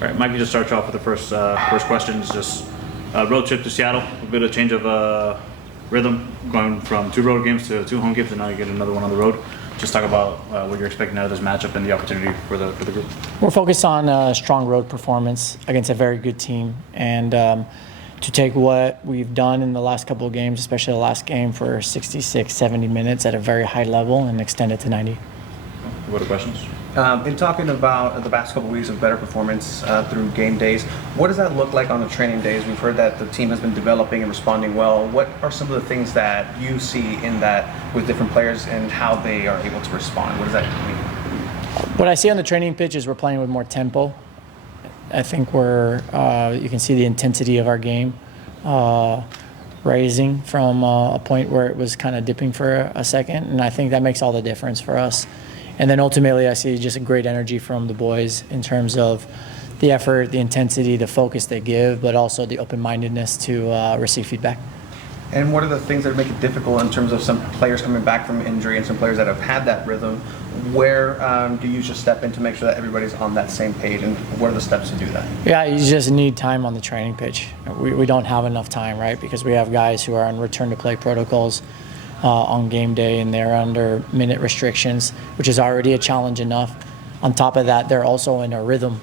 All right, Mike, you just start you off with the first question. Is just road trip to Seattle, a bit of change of rhythm, going from 2 road games to 2 home games, and now you get another one on the road. Just talk about what you're expecting out of this matchup and the opportunity for the group. We're focused on a strong road performance against a very good team, and to take what we've done in the last couple of games, especially the last game, for 66, 70 minutes at a very high level and extend it to 90. What are questions? In talking about the past couple of weeks of better performance through game days, what does that look like on the training days? We've heard that the team has been developing and responding well. What are some of the things that you see in that with different players and how they are able to respond? What does that mean? What I see on the training pitch is we're playing with more tempo. I think you can see the intensity of our game rising from a point where it was kind of dipping for a second, and I think that makes all the difference for us. And then ultimately, I see just a great energy from the boys in terms of the effort, the intensity, the focus they give, but also the open-mindedness to receive feedback. And what are the things that make it difficult in terms of some players coming back from injury and some players that have had that rhythm? Where do you just step in to make sure that everybody's on that same page, and what are the steps to do that? Yeah, you just need time on the training pitch. We don't have enough time, right? Because we have guys who are on return-to-play protocols on game day, and they're under minute restrictions, which is already a challenge enough. On top of that, they're also in a rhythm.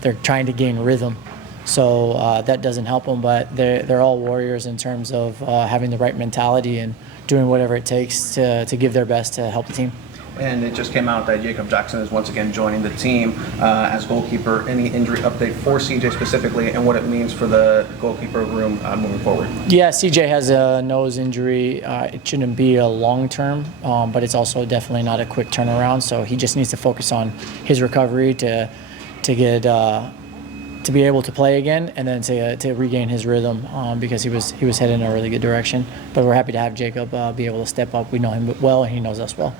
They're trying to gain rhythm. So that doesn't help them, but they're all warriors in terms of having the right mentality and doing whatever it takes to give their best to help the team. And it just came out that Jacob Jackson is once again joining the team as goalkeeper. Any injury update for CJ specifically, and what it means for the goalkeeper room moving forward? Yeah, CJ has a nose injury. It shouldn't be a long-term, but it's also definitely not a quick turnaround. So he just needs to focus on his recovery to get to be able to play again, and then to regain his rhythm because he was headed in a really good direction. But we're happy to have Jacob be able to step up. We know him well, and he knows us well.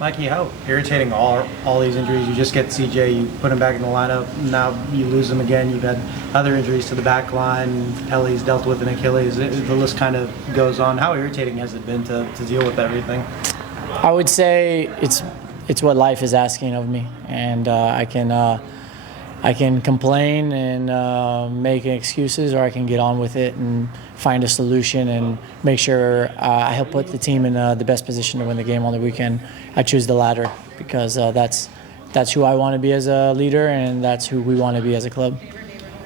Mikey, how irritating all these injuries. You just get CJ, you put him back in the lineup, now you lose him again. You've had other injuries to the back line. Pelly's dealt with an Achilles. The list kind of goes on. How irritating has it been to deal with everything? I would say it's what life is asking of me, and I can complain and make excuses, or I can get on with it and find a solution and make sure I help put the team in the best position to win the game on the weekend. I choose the latter because that's who I want to be as a leader, and that's who we want to be as a club.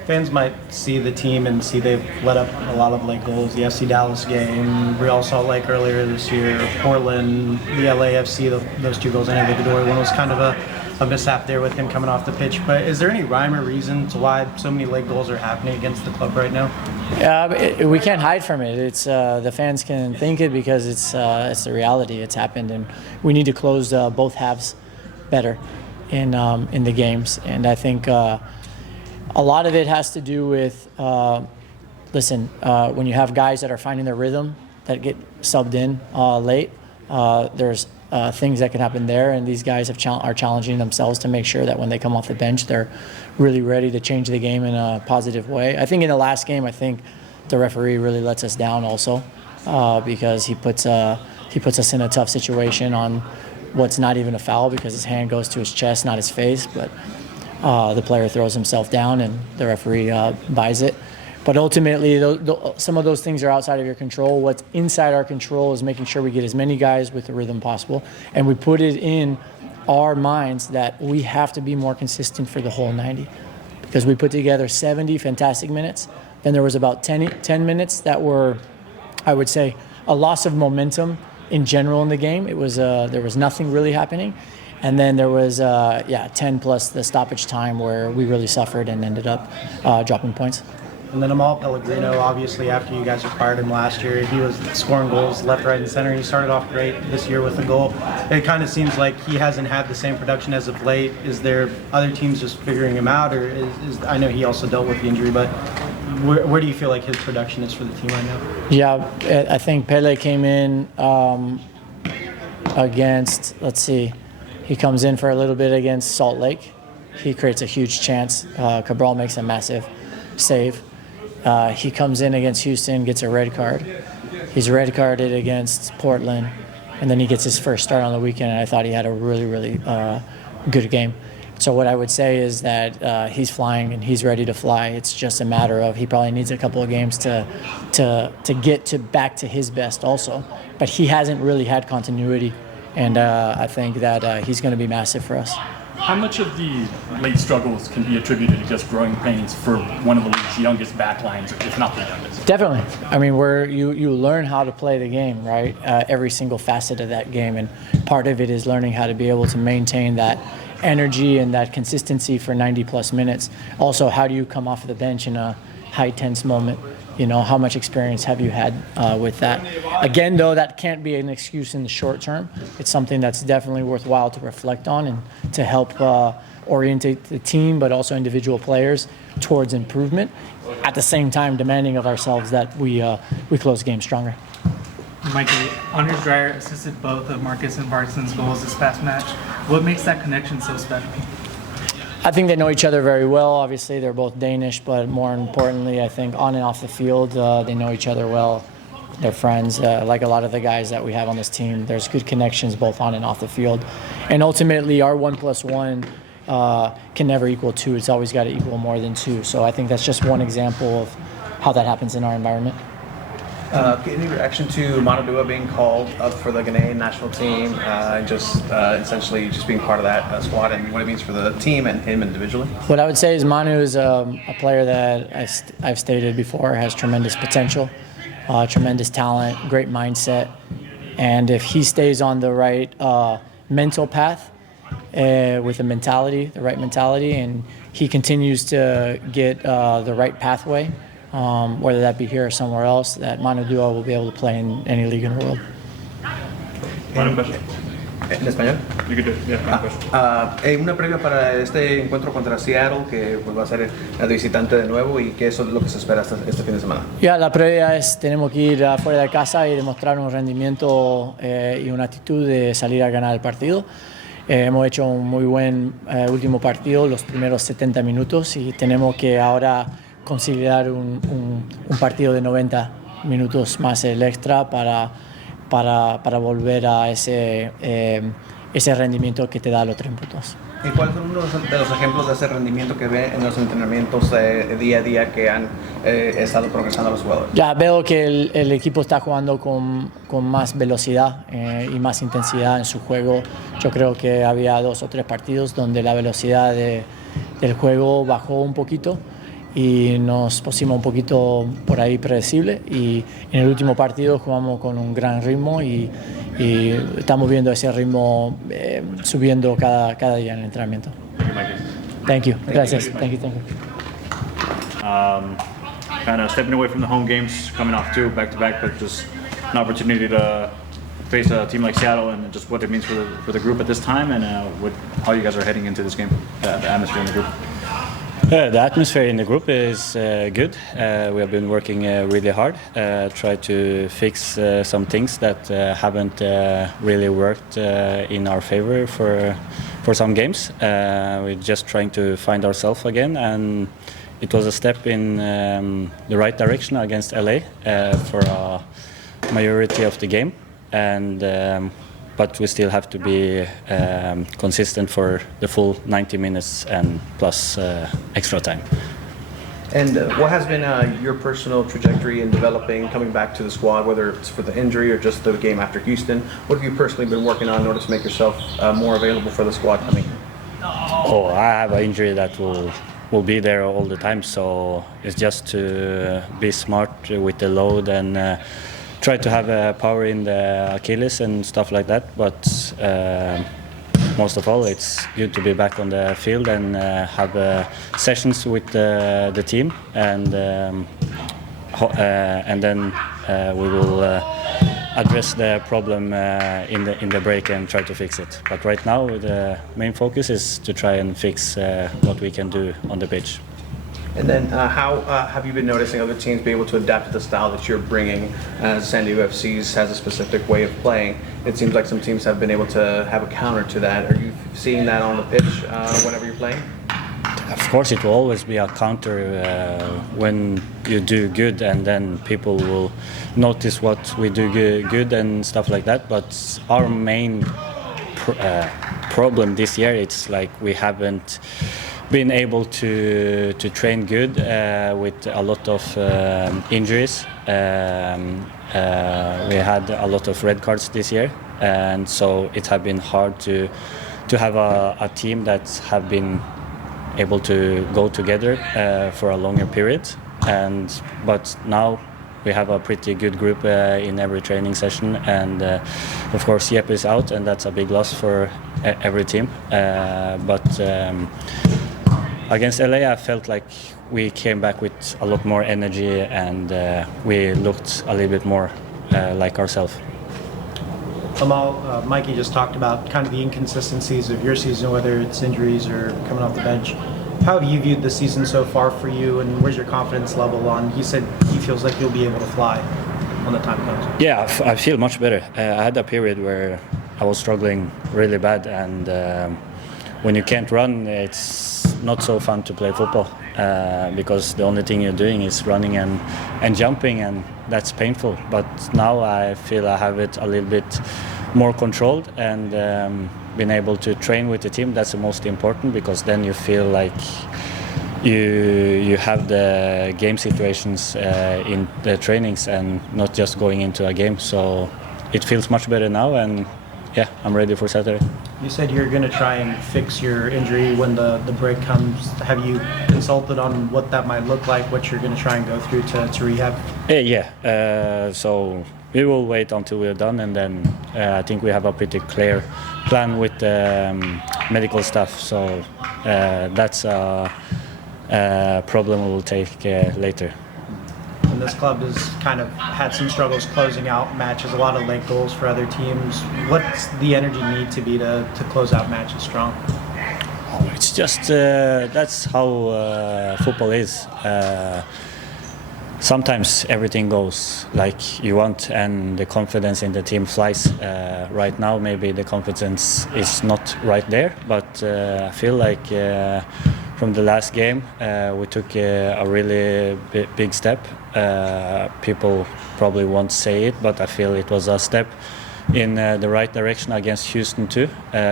Fans might see the team and see they've let up a lot of late goals. The FC Dallas game, Real Salt Lake earlier this year, Portland, the LAFC, those 2 goals. I know the Godoy one was kind of a mishap there with him coming off the pitch. But is there any rhyme or reason to why so many late goals are happening against the club right now? We can't hide from it. It's the fans can think it because it's the reality. It's happened, and we need to close both halves better in the games. And I think a lot of it has to do with when you have guys that are finding their rhythm that get subbed in late. There's things that can happen there, and these guys are challenging themselves to make sure that when they come off the bench, they're really ready to change the game in a positive way. I think in the last game, the referee really lets us down also because he puts us in a tough situation on what's not even a foul because his hand goes to his chest, not his face, but the player throws himself down and the referee buys it. But ultimately, some of those things are outside of your control. What's inside our control is making sure we get as many guys with the rhythm possible, and we put it in our minds that we have to be more consistent for the whole 90. Because we put together 70 fantastic minutes, then there was about 10 minutes that were, I would say, a loss of momentum in general in the game. There was nothing really happening. And then there was 10 plus the stoppage time where we really suffered and ended up dropping points. And then Amal Pellegrino, obviously, after you guys acquired him last year, he was scoring goals left, right, and center. He started off great this year with a goal. It kind of seems like he hasn't had the same production as of late. Is there other teams just figuring him out, or I know he also dealt with the injury, but where do you feel like his production is for the team right now? Yeah, I think Pele came in against, he comes in for a little bit against Salt Lake. He creates a huge chance. Cabral makes a massive save. He comes in against Houston, gets a red card. He's red carded against Portland, and then he gets his first start on the weekend, and I thought he had a really, really good game. So what I would say is that he's flying and he's ready to fly. It's just a matter of he probably needs a couple of games to get back to his best also. But he hasn't really had continuity, and I think that he's going to be massive for us. How much of the late struggles can be attributed to just growing pains for one of the league's youngest backlines, if not the youngest? Definitely. I mean, you learn how to play the game, right? Every single facet of that game, and part of it is learning how to be able to maintain that energy and that consistency for 90-plus minutes. Also, how do you come off of the bench in a high tense moment? You know, how much experience have you had with that? Again, though, that can't be an excuse in the short term. It's something that's definitely worthwhile to reflect on and to help orientate the team, but also individual players towards improvement. At the same time, demanding of ourselves that we close games stronger. Mikey, Anders Dreyer assisted both of Marcus and Barton's goals this past match. What makes that connection so special? I think they know each other very well. Obviously, they're both Danish, but more importantly, I think on and off the field, they know each other well. They're friends. Like a lot of the guys that we have on this team, there's good connections both on and off the field. And ultimately, our 1+1 can never equal 2. It's always got to equal more than 2. So I think that's just one example of how that happens in our environment. Any reaction to Manodua being called up for the Ghanaian national team, and essentially just being part of that squad, and what it means for the team and him individually? What I would say is Manu is a player that I've stated before has tremendous potential, tremendous talent, great mindset, and if he stays on the right mental path with the right mentality, and he continues to get the right pathway, whether that be here or somewhere else, that Manodua will be able to play in any league in the world. Final question. ¿En español? You could do it. Yeah, final question. Una previa para este encuentro contra Seattle, que pues, va a ser el visitante de nuevo, y qué es lo que se espera este fin de semana. Ya, la previa es tenemos que ir afuera de casa y demostrar un rendimiento y una actitud de salir a ganar el partido. Hemos hecho un muy buen último partido, los primeros 70 minutos, y tenemos que ahora considerar un partido de 90 minutos más el extra para volver a ese rendimiento que te da los 3 puntos. ¿Y cuáles son unos de los ejemplos de ese rendimiento que ve en los entrenamientos día a día que han estado progresando los jugadores? Ya veo que el equipo está jugando con más velocidad y más intensidad en su juego. Yo creo que había 2 o 3 partidos donde la velocidad del juego bajó un poquito y nos pusimos un poquito por ahí predecible, y en el último partido jugamos con un gran ritmo y estamos viendo ese ritmo subiendo cada día en el entrenamiento. Thank you, Mikey. Thank you. Gracias. Thank you. Kind of stepping away from the home games, coming off 2 back-to-back, but just an opportunity to face a team like Seattle, and just what it means for the group at this time, and how you guys are heading into this game, the atmosphere in the group. The atmosphere in the group is good. We have been working really hard, try to fix some things that haven't really worked in our favor for some games. We're just trying to find ourselves again, and it was a step in the right direction against LA for a majority of the game, and but we still have to be consistent for the full 90 minutes and plus extra time. And what has been your personal trajectory in developing, coming back to the squad, whether it's for the injury or just the game after Houston? What have you personally been working on in order to make yourself more available for the squad coming? Oh, I have an injury that will be there all the time, so it's just to be smart with the load and try to have power in the Achilles and stuff like that, but most of all, it's good to be back on the field and have sessions with the team, and then we will address the problem in the break and try to fix it. But right now, the main focus is to try and fix what we can do on the pitch. And then how have you been noticing other teams be able to adapt to the style that you're bringing? As San Diego FC's has a specific way of playing. It seems like some teams have been able to have a counter to that. Are you seeing that on the pitch whenever you're playing? Of course, it will always be a counter when you do good, and then people will notice what we do good and stuff like that. But our main problem this year. It's like we haven't been able to train good with a lot of injuries. We had a lot of red cards this year, and so it has been hard to have a team that have been able to go together for a longer period. But now we have a pretty good group in every training session, and of course Jeppe is out, and that's a big loss for every team. But against LA, I felt like we came back with a lot more energy, and we looked a little bit more like ourselves. Amal, Mikey just talked about kind of the inconsistencies of your season, whether it's injuries or coming off the bench. How have you viewed the season so far for you, and where's your confidence level on? He said he feels like you'll be able to fly when the time comes. Yeah, I feel much better. I had a period where I was struggling really bad, and when you can't run, it's not so fun to play football because the only thing you're doing is running and jumping, and that's painful. But now I feel I have it a little bit more controlled, and been able to train with the team. That's the most important, because then you feel like you have the game situations in the trainings and not just going into a game. So it feels much better now, and yeah, I'm ready for Saturday. You said you're going to try and fix your injury when the break comes. Have you consulted on what that might look like, what you're going to try and go through to rehab? Yeah, so we will wait until we're done, and then I think we have a pretty clear plan with the medical staff. So that's a problem we will take later. And this club has kind of had some struggles closing out matches, a lot of late goals for other teams. What's the energy need to be to close out matches strong? It's just that's how football is. Sometimes everything goes like you want, and the confidence in the team flies. Right now, maybe the confidence is not right there, but I feel like from the last game, we took a really big step. People probably won't say it, but I feel it was a step in the right direction against Houston too.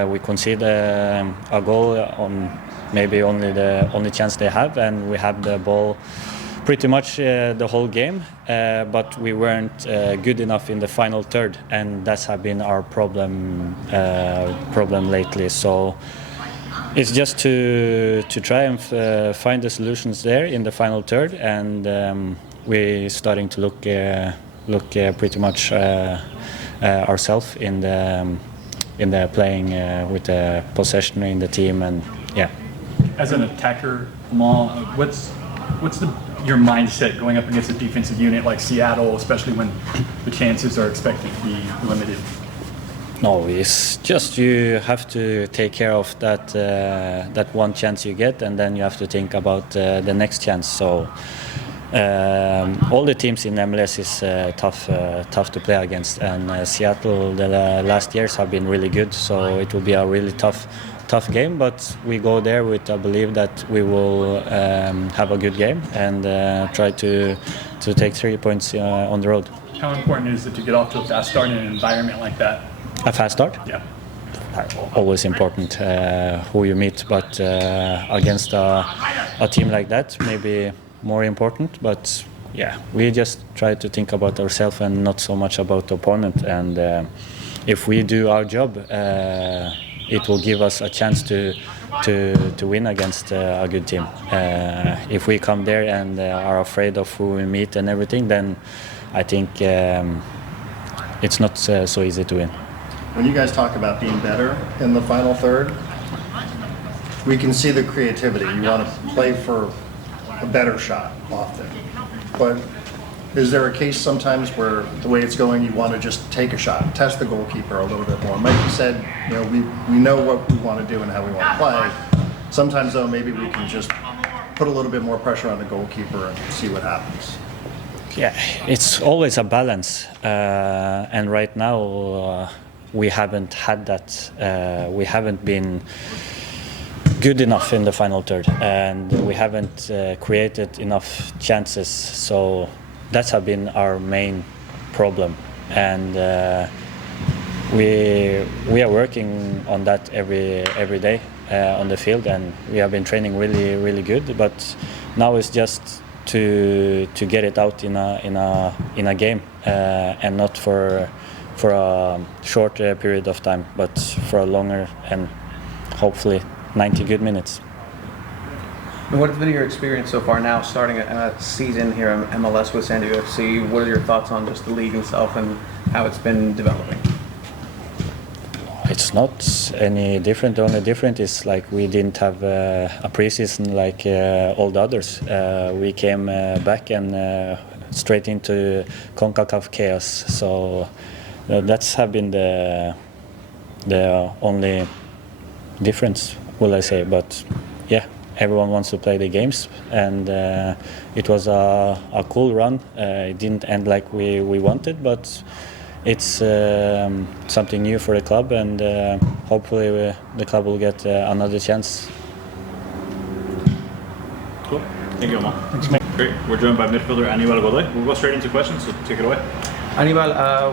We conceded a goal on maybe only the only chance they have, and we had the ball pretty much the whole game, but we weren't good enough in the final third, and that's have been our problem lately. So it's just to try and find the solutions there in the final third, and we're starting to look pretty much ourselves in the playing with the possession in the team, and yeah. As an attacker, Amal, what's your mindset going up against a defensive unit like Seattle, especially when the chances are expected to be limited? No, it's just you have to take care of that one chance you get, and then you have to think about the next chance. So all the teams in MLS is tough to play against, and Seattle the last years have been really good. So it will be a really tough game, but we go there with a belief that we will have a good game and try to take 3 points on the road. How important is it to get off to a fast start in an environment like that? A fast start? Yeah. Always important who you meet, but against a team like that, maybe more important. But yeah, we just try to think about ourselves and not so much about the opponent. And if we do our job, it will give us a chance to win against a good team. If we come there and are afraid of who we meet and everything, then I think it's not so easy to win. When you guys talk about being better in the final third, we can see the creativity. You want to play for a better shot often. But is there a case sometimes where the way it's going, you want to just take a shot, test the goalkeeper a little bit more? Mikey said, we know what we want to do and how we want to play. Sometimes though, maybe we can just put a little bit more pressure on the goalkeeper and see what happens. Yeah, it's always a balance, and right now we haven't had that. We haven't been good enough in the final third, and we haven't created enough chances. So that's have been our main problem, and we are working on that every day on the field, and we have been training really good. But now it's just to get it out in a game, and not for a short period of time, but for a longer and hopefully 90 good minutes. And what has been your experience so far now, starting a season here in MLS with San Diego FC? What are your thoughts on just the league itself and how it's been developing? It's not any different. The only different is like we didn't have a preseason like all the others. We came back and straight into CONCACAF chaos. So that's have been the only difference, will I say? But yeah, everyone wants to play the games, and it was a cool run. It didn't end like we wanted, but it's something new for the club, and hopefully the club will get another chance. Cool. Thank you, Omar. Great. We're joined by midfielder Anibal Godoy. We'll go straight into questions, so take it away. Anibal,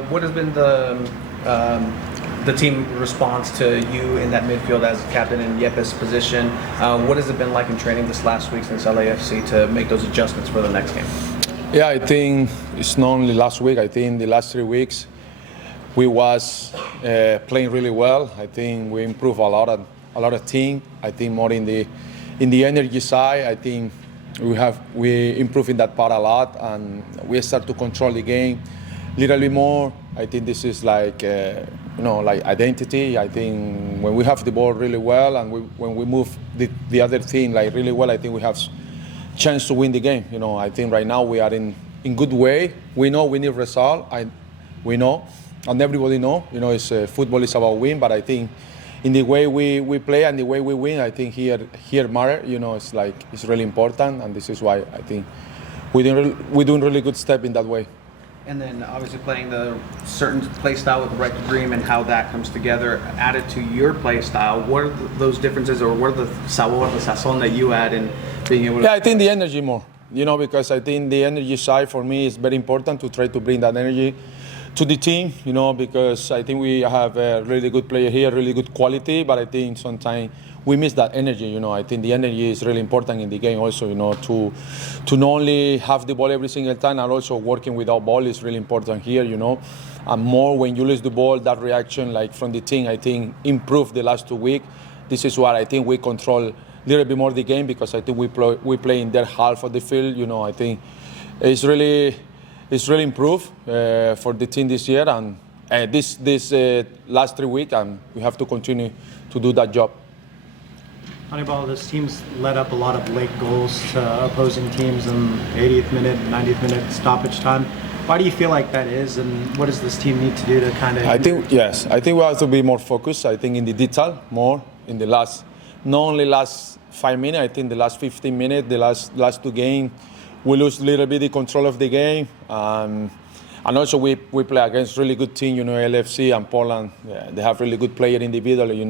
what has been the team response to you in that midfield as captain in Yepes' position? What has it been like in training this last week since LAFC to make those adjustments for the next game? Yeah, I think it's not only last week. I think the last 3 weeks we was playing really well. I think we improved a lot of team. I think more in the energy side. I think we improve in that part a lot, and we start to control the game a little bit more. I think this is like like identity. I think when we have the ball really well, and when we move the other team like really well, I think we have chance to win the game. I think right now we are in good way. We know we need result. We know, and everybody know. It's football is about win, but I think in the way we play and the way we win, I think here matter. It's really important, and this is why I think we're doing really good step in that way. And then obviously playing the certain play style with the Red Dream and how that comes together, added to your play style. What are those differences, or what are the sazon that you add in being able to? Yeah, I think the energy more. Because I think the energy side for me is very important to try to bring that energy to the team. Because I think we have a really good player here, really good quality, but I think sometimes we miss that energy. I think the energy is really important in the game also. To not only have the ball every single time, and also working without ball is really important here. And more when you lose the ball, that reaction like from the team, I think improved the last 2 weeks. This is why I think we control a little bit more the game, because I think we play in their half of the field. I think it's really improved for the team this year, and this last 3 weeks, and we have to continue to do that job. Hannibal, this team's let up a lot of late goals to opposing teams in 80th minute, 90th minute stoppage time. Why do you feel like that is, and what does this team need to do to kind of... I think we have to be more focused. I think in the detail more in the last, not only last 5 minutes, I think the last 15 minutes, the last 2 games, we lose a little bit the control of the game. And also we play against really good team, LFC and Poland. Yeah, they have really good player individually,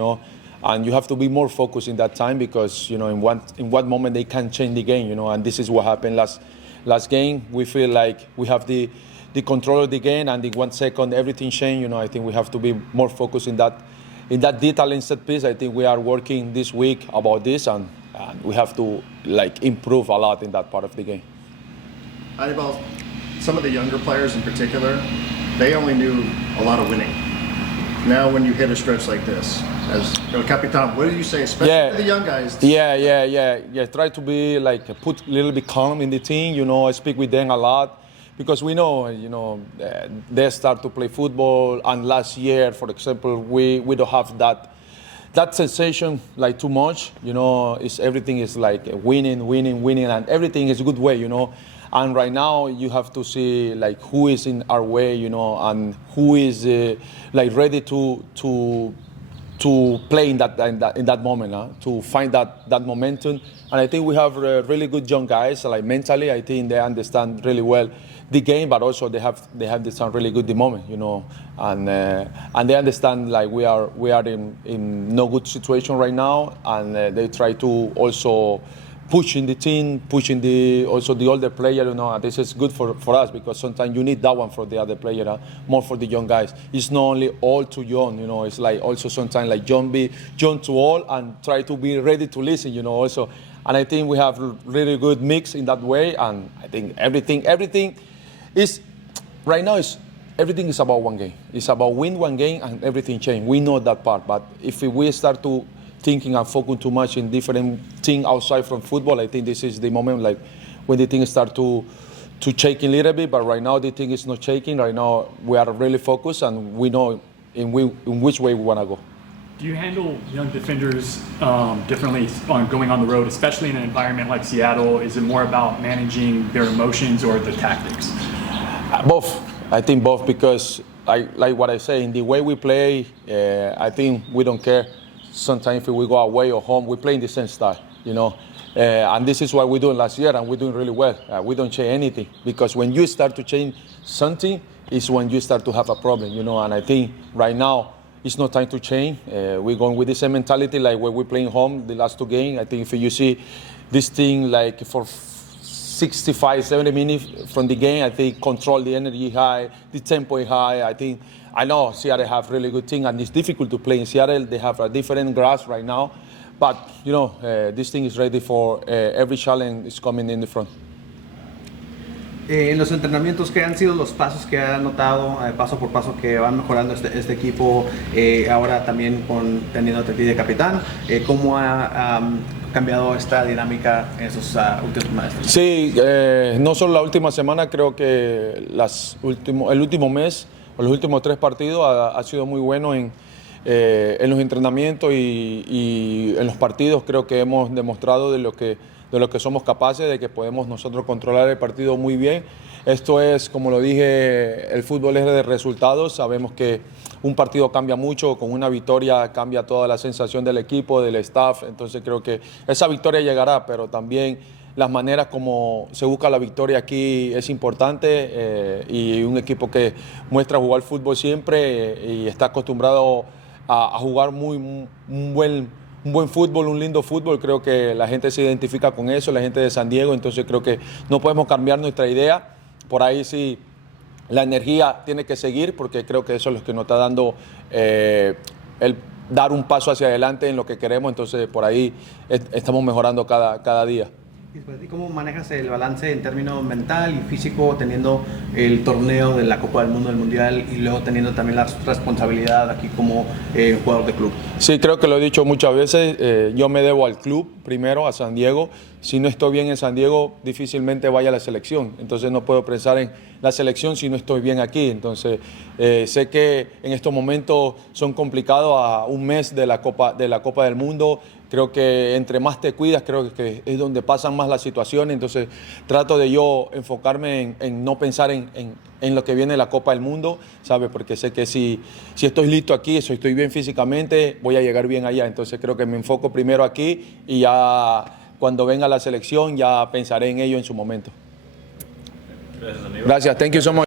and you have to be more focused in that time, because in what moment they can change the game, and this is what happened last game. We feel like we have the control of the game, and in 1 second everything changed. I think we have to be more focused in that detail in set piece. I think we are working this week about this, and we have to improve a lot in that part of the game. Anibal, some of the younger players in particular, they only knew a lot of winning. Now when you hit a stretch like this, as Capitan, what do you say, especially to the young guys? Yeah. Try to be put a little bit calm in the team. I speak with them a lot, because we know, they start to play football, and last year, for example, we don't have that sensation too much. Everything is winning, and everything is a good way. And right now you have to see who is in our way, and who is ready to play in that moment, to find that momentum. And I think we have really good young guys. Mentally, I think they understand really well the game, but also they understand really good the moment, and they understand we are in no good situation right now, and they try to also pushing the team, pushing also the older player. And this is good for us because sometimes you need that one for the other player, more for the young guys. It's not only all too young, it's like also sometimes like young too old and try to be ready to listen, also. And I think we have really good mix in that way. And I think everything is right now everything is about one game. It's about win one game and everything change. We know that part, but if we start to thinking and focus too much in different things outside from football, I think this is the moment like when the things start to shake a little bit, but right now the thing is not shaking. Right now we are really focused and we know in which way we want to go. Do you handle young defenders differently on going on the road, especially in an environment like Seattle? Is it more about managing their emotions or the tactics? Both. I think both because like what I say, in the way we play, I think we don't care. Sometimes if we go away or home, we play in the same style, and this is what we doing last year, and we're doing really well. We don't change anything because when you start to change something, is when you start to have a problem, And I think right now it's not time to change. We're going with the same mentality like when we're playing home the last 2 games. I think if you see this thing like for 65, 70 minutes from the game, I think control the energy high, the tempo is high. I know Seattle have really good team and it's difficult to play in Seattle. They have a different grass right now, but this thing is ready for every challenge is coming in the front. En los entrenamientos, ¿qué han sido los pasos que ha notado paso por paso que van mejorando este equipo ahora también teniendo a ti de capitán? ¿Cómo ha cambiado esta dinámica en esos últimos meses? Sí, no solo la última semana, creo que el último mes o los últimos 3 partidos ha sido muy bueno en los entrenamientos y en los partidos. Creo que hemos demostrado de lo que somos capaces, de que podemos nosotros controlar el partido muy bien. Esto es, como lo dije, el fútbol es de resultados. Sabemos que un partido cambia mucho, con una victoria cambia toda la sensación del equipo, del staff. Entonces creo que esa victoria llegará, pero también las maneras como se busca la victoria aquí es importante y un equipo que muestra jugar fútbol siempre y está acostumbrado a jugar un buen fútbol, un lindo fútbol. Creo que la gente se identifica con eso, la gente de San Diego, entonces creo que no podemos cambiar nuestra idea. Por ahí sí, la energía tiene que seguir porque creo que eso es lo que nos está dando el dar un paso hacia adelante en lo que queremos, entonces por ahí estamos mejorando cada día. ¿Y cómo manejas el balance en términos mental y físico, teniendo el torneo de la Copa del Mundo, del Mundial, y luego teniendo también la responsabilidad aquí como jugador de club? Sí, creo que lo he dicho muchas veces. Yo me debo al club primero, a San Diego. Si no estoy bien en San Diego, difícilmente vaya a la selección. Entonces no puedo pensar en la selección si no estoy bien aquí. Entonces sé que en estos momentos son complicados a un mes de la Copa del Mundo. Creo que entre más te cuidas, creo que es donde pasan más las situaciones. Entonces trato de yo enfocarme en no pensar en lo que viene la Copa del Mundo, ¿sabes? Porque sé que si estoy listo aquí, si estoy bien físicamente, voy a llegar bien allá. Entonces creo que me enfoco primero aquí y ya cuando venga la selección ya pensaré en ello en su momento. Gracias, amigo. Gracias, thank you so much.